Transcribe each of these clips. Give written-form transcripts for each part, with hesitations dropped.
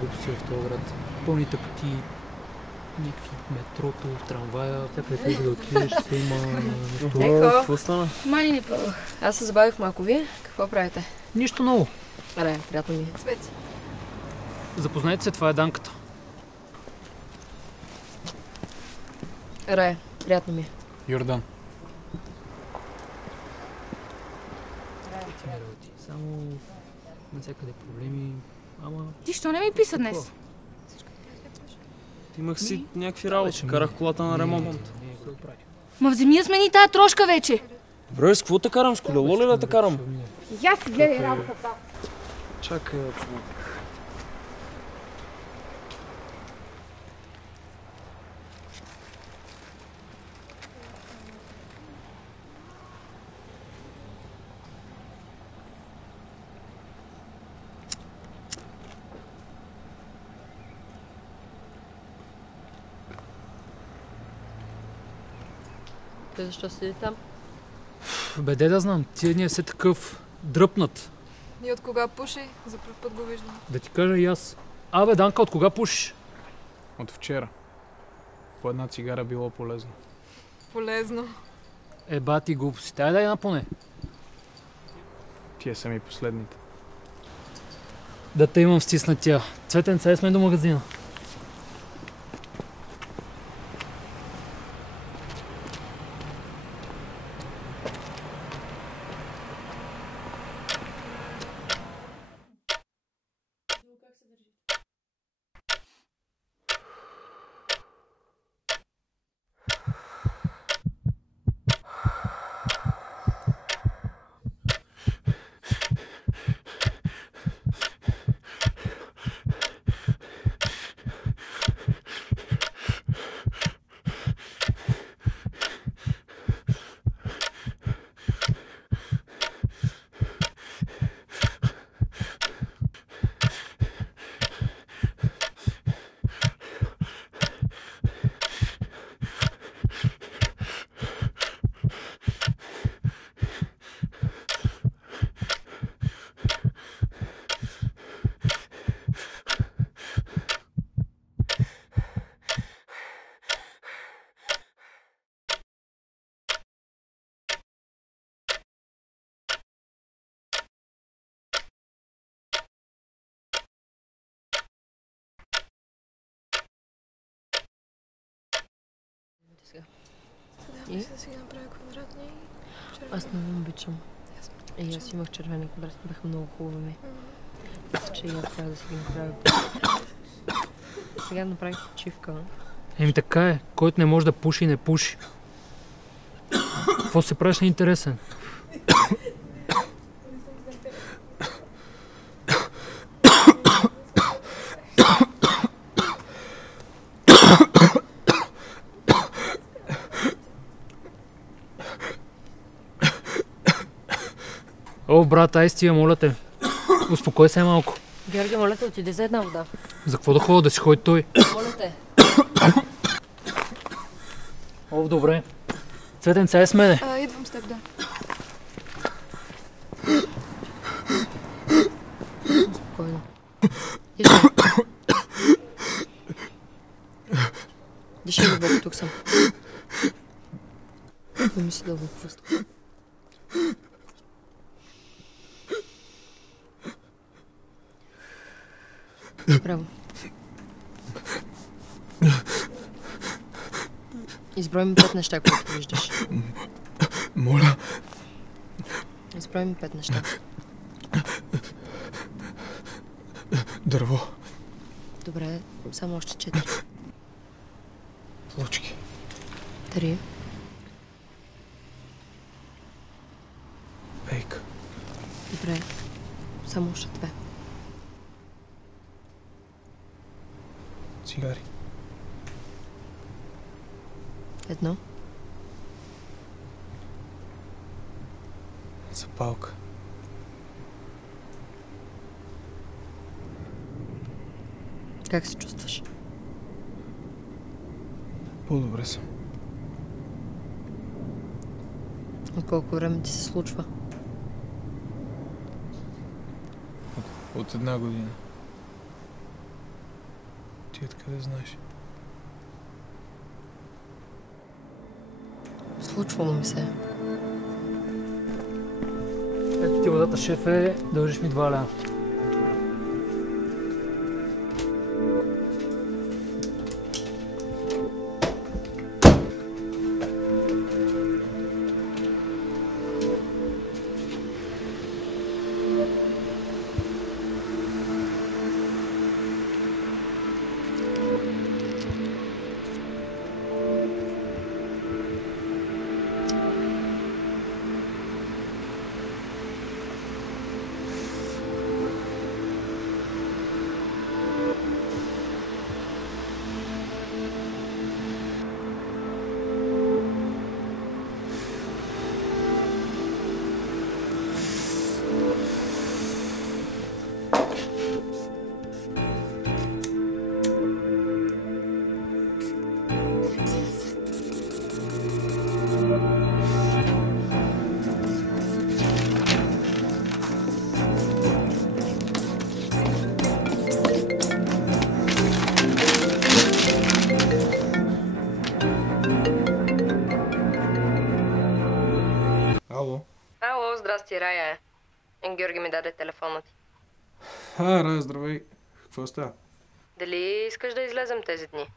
Глупости в този град. Пълните пъти, никакви метрото, трамвая, всякъде къде да отидеш, ще има... Какво стана? Мани ни първо. Аз се забавих малко. Вие какво правите? Нищо ново. Аре, приятно ми е. Цвети. Запознайте се, това е Данката. Аре, приятно ми е. Йордан. Само навсякъде проблеми, ама... Ти що не ми писа днес? Имах си някакви работи, карах колата на ремонт. Ма вземи я смени тая трошка вече. Бре, с какво те карам? С колело ли да те карам? Я си гледай работата. Чакай, човек. Те защо седи там? Бе, да знам, тия ни е все такъв дръпнат. И от кога пуши? За пръв път го виждам. Да ти кажа и аз. Абе, Данка, от кога пушиш? От вчера. По една цигара било полезно. Полезно. Бати глупости. Дай една поне. Тия са ми последните. Да те имам стиснатия. Цветен, сега сме до магазина. сега. Да, мисля да си направя квадратни и червени. Аз много обичам. И аз имах червени квадрати, бяха много хубави. Мисля, че и аз трябва да си ги направя. Сега направих почивка. Еми така е. Който не може да пуши, не пуши. Какво се правиш неинтересен? О, брат, ай стига, моля те. Успокой се малко. Георги, моля те, отиди за една вода. За какво да ходя, да си ходи той? Моля те. О, добре. Цветен, цай с мене. Идвам с теб, да. Спокойно. Дишай. Дишай дълбоко, тук съм. Не ми си дълбоко въздух. Браво. Изброй ми 5 неща, които виждаш. Моля. Изброй ми 5 неща. Дърво. Добре, само още 4. Плочки. 3. Пейк. Добре, само още 2. Цигари. 1. Запалка. Как се чувстваш? По-добре съм. От колко време ти се случва? От 1 година. Ти откъде знаеш? Случвало ми се. Ето ти водата, шефе, дължиш ми 2 лева. Ало, здрасти, Рая. Георги ми даде телефона ти. Рая, здравей. Какво става? Дали искаш да излезем тези дни?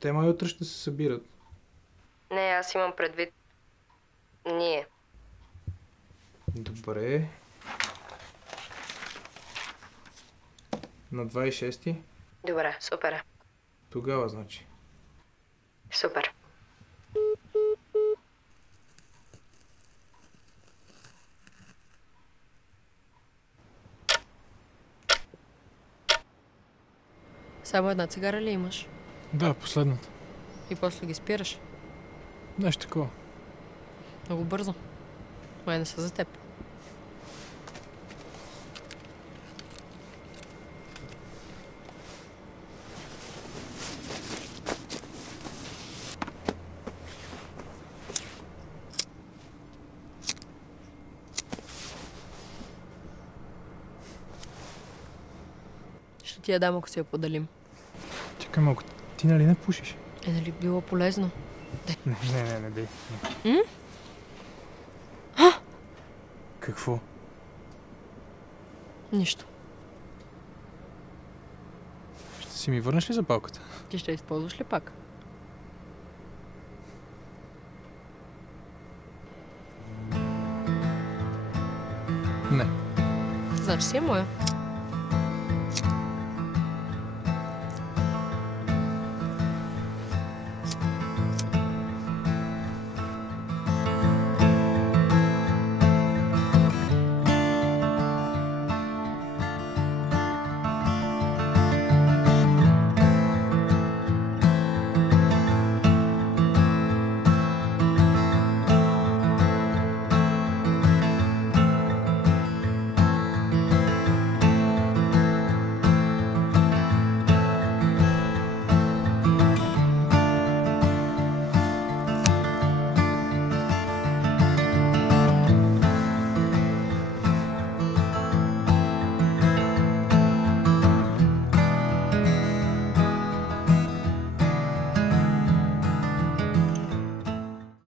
Те май утре ще се събират. Не, аз имам предвид ние. Добре. На 26-ти? Добре, супер е. Тогава, значи. Супер. Само една цигара ли имаш? Да, последната. И после ги спираш? Нещо такова. Много бързо. Май не са за теб. Ще ти я дам, ако си я поделим. Чакай малко, ти нали не пушиш? Нали било полезно? Не, дей. Какво? Нищо. Ще Си ми върнеш ли запалката? Ти ще я използваш ли пак? Не. Значи си е моя.